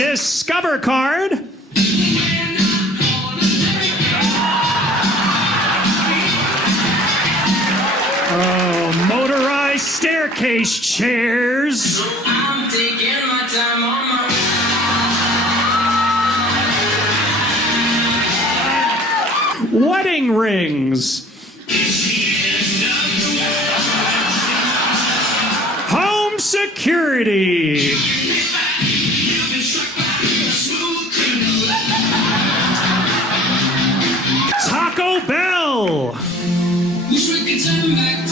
Discover card. Oh, motorized staircase chairs. I'm taking my time on my Wedding rings. Home security. Taco Bell. Wish we could turn back